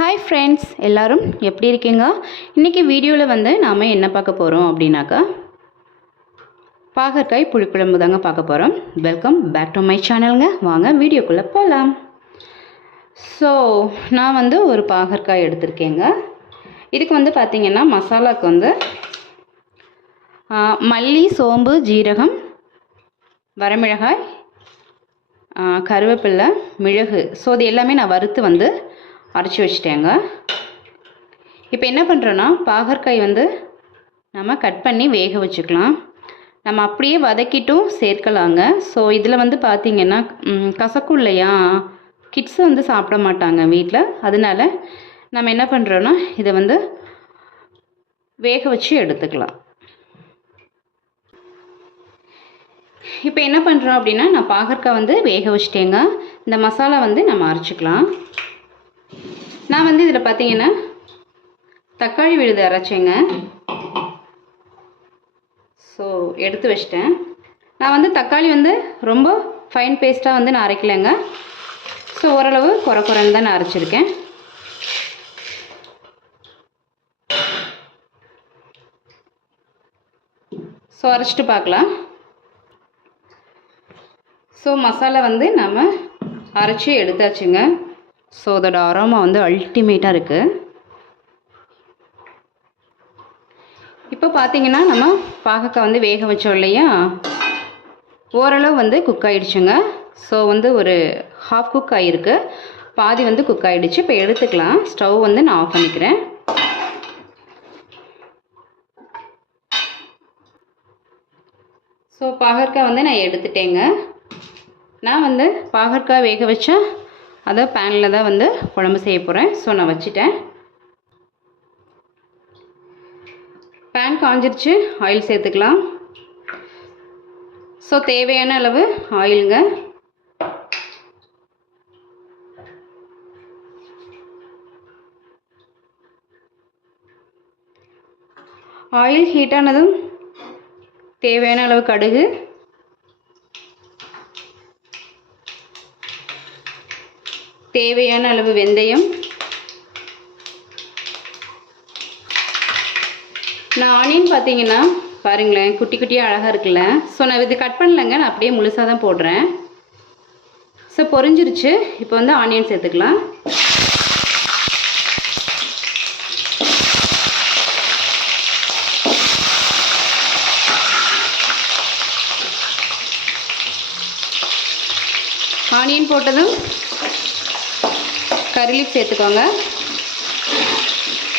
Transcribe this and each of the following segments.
Hi friends எல்லோரும் எப்படி இருக்கீங்க? இன்றைக்கி வீடியோவில் வந்து நாம் என்ன பார்க்க போகிறோம் அப்படின்னாக்கா பாகற்காய் புளிக்குழம்பு தாங்க பார்க்க போகிறோம் வெல்கம் பேக் டு மை சேனலுங்க வாங்க வீடியோக்குள்ளே போகலாம் ஸோ நான் வந்து ஒரு பாகற்காய் எடுத்திருக்கேங்க. இதுக்கு வந்து பார்த்திங்கன்னா மசாலாவுக்கு வந்து மல்லி சோம்பு ஜீரகம் வரமிளகாய் கருவேப்பில்லை மிளகு. ஸோ இது எல்லாமே நான் வறுத்து வந்து அரைச்சி வச்சிட்டேங்க. இப்போ என்ன பண்ணுறோன்னா பாகற்காய் வந்து நம்ம கட் பண்ணி வேக வச்சுக்கலாம். நம்ம அப்படியே வதக்கிட்டும் சேர்க்கலாங்க. ஸோ இதில் வந்து பார்த்திங்கன்னா கசக்கும் இல்லையா? கிட்ஸ் வந்து சாப்பிட மாட்டாங்க வீட்டில் அதனால நம்ம என்ன பண்ணுறோன்னா இதை வந்து வேக வச்சு எடுத்துக்கலாம். இப்போ என்ன பண்ணுறோம் அப்படின்னா நான் பாகற்காய் வந்து வேக வச்சிட்டேங்க. இந்த மசாலா வந்து நம்ம அரைச்சிக்கலாம். நான் வந்து இதில் பார்த்தீங்கன்னா தக்காளி விழுது அரைச்சேங்க. ஸோ எடுத்து வச்சிட்டேன். நான் வந்து தக்காளி வந்து ரொம்ப ஃபைன் பேஸ்ட்டாக வந்து நான் அரைக்கலைங்க. ஸோ ஓரளவு குறை குறைன்னு தான் நான் அரைச்சிருக்கேன். ஸோ அரைச்சிட்டு பார்க்கலாம் ஸோ மசாலா வந்து நம்ம அரைச்சி எடுத்தாச்சுங்க. ஸோ அதோட அரோமா வந்து அல்டிமேட்டாக இருக்குது இப்போ பார்த்தீங்கன்னா நம்ம பாகக்காய் வந்து வேக வச்சோம் இல்லையா? ஓரளவு வந்து குக் ஆகிடுச்சுங்க ஸோ வந்து ஒரு ஹாஃப் குக் ஆகிருக்கு பாதி வந்து குக் ஆகிடுச்சு இப்போ எடுத்துக்கலாம். ஸ்டவ் வந்து நான் ஆஃப் பண்ணிக்கிறேன். ஸோ பாகற்காய் வந்து நான் எடுத்துட்டேங்க. நான் வந்து பாகற்காய் வேக வச்சா அதை பேனில் தான் வந்து குழம்பு செய்ய போகிறேன் ஸோ நான் வச்சுட்டேன். பேன் காஞ்சிருச்சு. ஆயில் சேர்த்துக்கலாம். ஸோ தேவையான அளவு ஆயிலுங்க ஆயில் ஹீட்டானதும் தேவையான அளவு கடுகு. தேவையான அளவு வெந்தயம். நான் ஆனியன் பார்த்தீங்கன்னா பாருங்களேன் குட்டி குட்டியாக அழகாக இருக்குல்ல. ஸோ நான் இது கட் பண்ணலைங்க நான் அப்படியே முழுசாக தான் போடுறேன். ஸோ பொறிஞ்சிருச்சு இப்போ வந்து ஆனியன் சேர்த்துக்கலாம். ஆனியன் போட்டதும் கறி சேர்த்துக்கோங்க.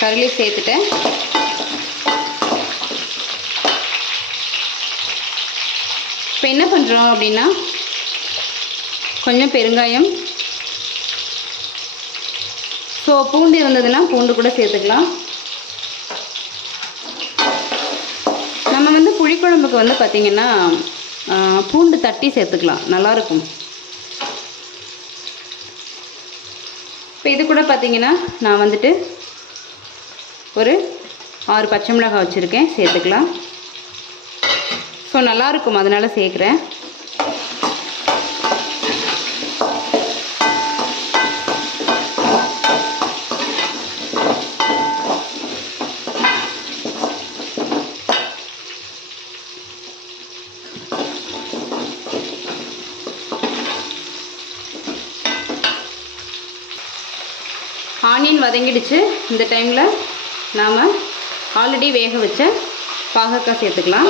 கறி சேர்த்துட்டேன். இப்போ என்ன பண்ணுறோம் அப்படின்னா கொஞ்சம் பெருங்காயம் ஸோ பூண்டு இருந்ததுன்னா பூண்டு கூட சேர்த்துக்கலாம். நம்ம வந்து புளிக்குழம்புக்கு வந்து பார்த்திங்கன்னா பூண்டு தட்டி சேர்த்துக்கலாம். நல்லாயிருக்கும் இப்போ இது கூட பார்த்தீங்கன்னா நான் வந்துட்டு ஒரு ஆறு பச்சை மிளகாய் வச்சுருக்கேன் சேர்த்துக்கலாம். ஸோ நல்லாயிருக்கும் அதனால் சேர்க்குறேன். மீன் வதங்கிடுச்சு. இந்த டைமில் நாம் ஆல்ரெடி வேக வச்ச பாகக்காய் சேர்த்துக்கலாம்.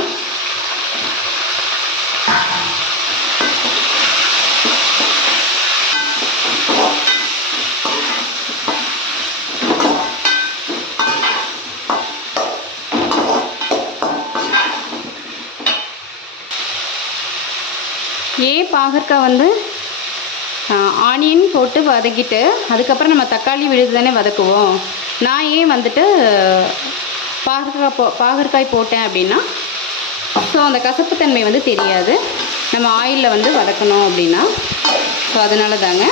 ஏன் பாகற்காய் வந்து ஆனியன் போட்டு வதக்கிட்டு அதுக்கப்புறம் நம்ம தக்காளி விழுது தானே வதக்குவோம். நான் ஏன் வந்துட்டு பாகற்காய் போ பாகற்காய் போட்டேன் அப்படின்னா ஸோ அந்த கசப்புத்தன்மை வந்து தெரியாது. நம்ம ஆயிலில் வந்து வதக்கணும் அப்படின்னா ஸோ அதனால தாங்க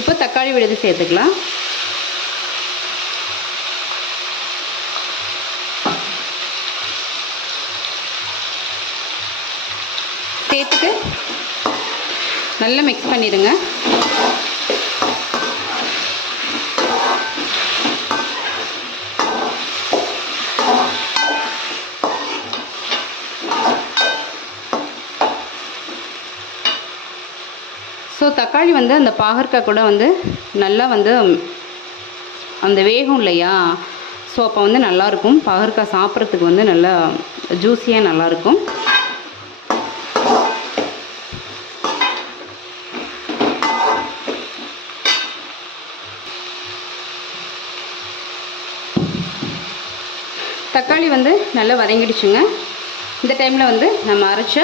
இப்போ தக்காளி விழுது சேர்த்துக்கலாம். சேர்த்துட்டு நல்லா மிக்ஸ் பண்ணிடுங்க. தக்காளி வந்து அந்த பாகற்காய் கூட வந்து நல்லா வந்து அந்த வேகும் இல்லையா? ஸோ அப்போ வந்து நல்லாயிருக்கும் பாகற்காய் சாப்பிட்றதுக்கு வந்து நல்லா ஜூஸியாக நல்லாயிருக்கும் தக்காளி வந்து நல்லா வதங்கிடுச்சுங்க. இந்த டைமில் வந்து நம்ம அரைச்ச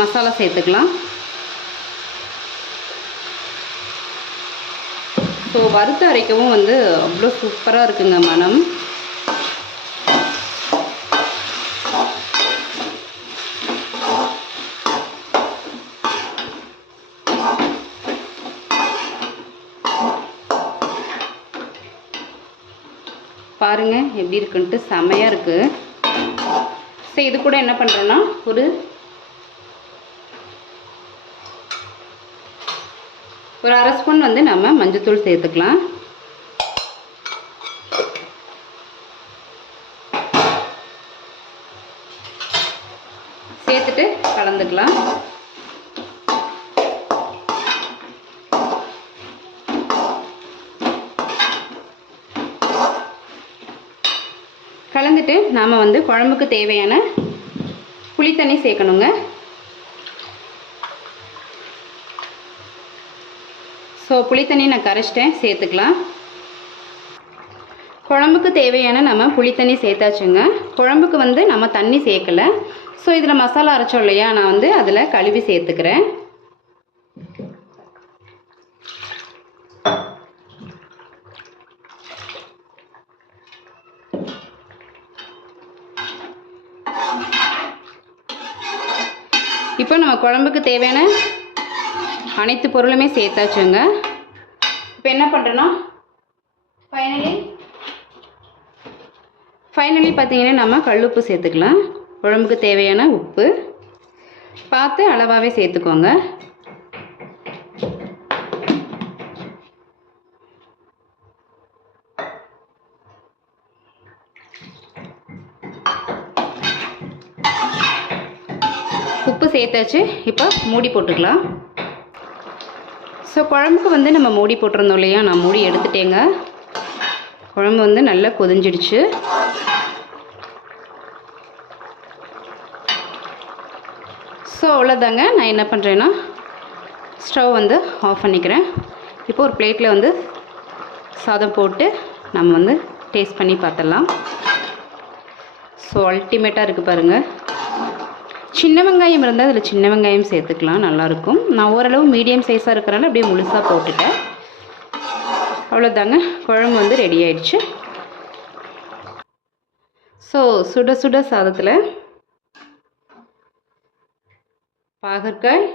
மசாலா சேர்த்துக்கலாம். ஸோ வறுத்து அரைக்கவும் வந்து அவ்வளோ சூப்பராக இருக்குங்க மனம். பாருங்க எப்படி இருக்குன்ட்டு செமையாக இருக்குது ஸோ இது கூட என்ன பண்ணுறோன்னா ஒரு ஒரு அரை ஸ்பூன் வந்து நம்ம மஞ்சத்தூள் சேர்த்துக்கலாம். சேர்த்துட்டு கலந்துக்கலாம். கலந்துட்டு நாம் வந்து குழம்புக்கு தேவையான புளி தண்ணி சேர்க்கணுங்க. ஸோ புளித்தண்ணி நான் கரைச்சிட்டேன். சேர்த்துக்கலாம். குழம்புக்கு தேவையான நம்ம புளித்தண்ணி சேர்த்தாச்சுங்க. குழம்புக்கு வந்து நம்ம தண்ணி சேர்க்கலை. ஸோ இதில் மசாலா அரைச்சோம் இல்லையா? நான் வந்து அதில் கழுவி சேர்த்துக்கிறேன். இப்போ நம்ம குழம்புக்கு தேவையான அனைத்து பொருளுமே சேர்த்தாச்சுங்க. இப்போ என்ன பண்ணுறேன்னா ஃபைனலி ஃபைனலி பார்த்தீங்கன்னா நம்ம கல்லுப்பு சேர்த்துக்கலாம். குழம்புக்கு தேவையான உப்பு. பார்த்து அளவாகவே சேர்த்துக்கோங்க. உப்பு சேர்த்தாச்சு. இப்போ மூடி போட்டுக்கலாம். ஸோ குழம்புக்கு வந்து நம்ம மூடி போட்டிருந்தோம் இல்லையா? நான் மூடி எடுத்துட்டேங்க. குழம்பு வந்து நல்லா கொதிஞ்சிடுச்சு. ஸோ அவ்வளோதாங்க நான் என்ன பண்ணுறேன்னா ஸ்டவ் வந்து ஆஃப் பண்ணிக்கிறேன். இப்போ ஒரு பிளேட்டில் வந்து சாதம் போட்டு நம்ம வந்து டேஸ்ட் பண்ணி பார்த்துடலாம். ஸோ அல்டிமேட்டாக இருக்குது பாருங்கள் சின்ன வெங்காயம் இருந்தால் அதில் சின்ன வெங்காயம் சேர்த்துக்கலாம் நல்லாயிருக்கும் நான் ஓரளவு மீடியம் சைஸாக இருக்கிறனால அப்படியே முழுசாக போட்டுட்டேன். அவ்வளோதாங்க குழம்பு வந்து ரெடி ஆயிடுச்சு. ஸோ சுட சுட சாதத்தில் பாகற்காய்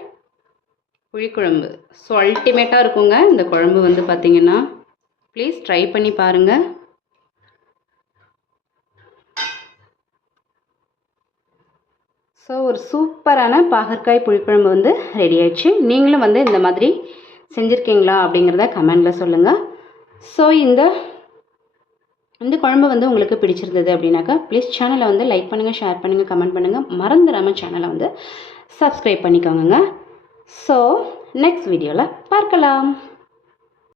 புளிக்குழம்பு. ஸோ அல்டிமேட்டாக இருக்குங்க. இந்த குழம்பு வந்து பார்த்திங்கன்னா ப்ளீஸ் ட்ரை பண்ணி பாருங்கள் ஸோ ஒரு சூப்பரான பாகற்காய் புளிக்குழம்பு வந்து ரெடி ஆயிடுச்சு. நீங்களும் வந்து இந்த மாதிரி செஞ்சுருக்கீங்களா அப்படிங்கிறத கமெண்டில் சொல்லுங்கள் ஸோ இந்த இந்த குழம்பு வந்து உங்களுக்கு பிடிச்சிருந்தது அப்படின்னாக்கா ப்ளீஸ் சேனலை வந்து லைக் பண்ணுங்கள் ஷேர் பண்ணுங்கள் கமெண்ட் பண்ணுங்கள் மறந்துடாமல் சேனலை வந்து சப்ஸ்கிரைப் பண்ணிக்கோங்க ஸோ நெக்ஸ்ட் வீடியோவில் பார்க்கலாம்.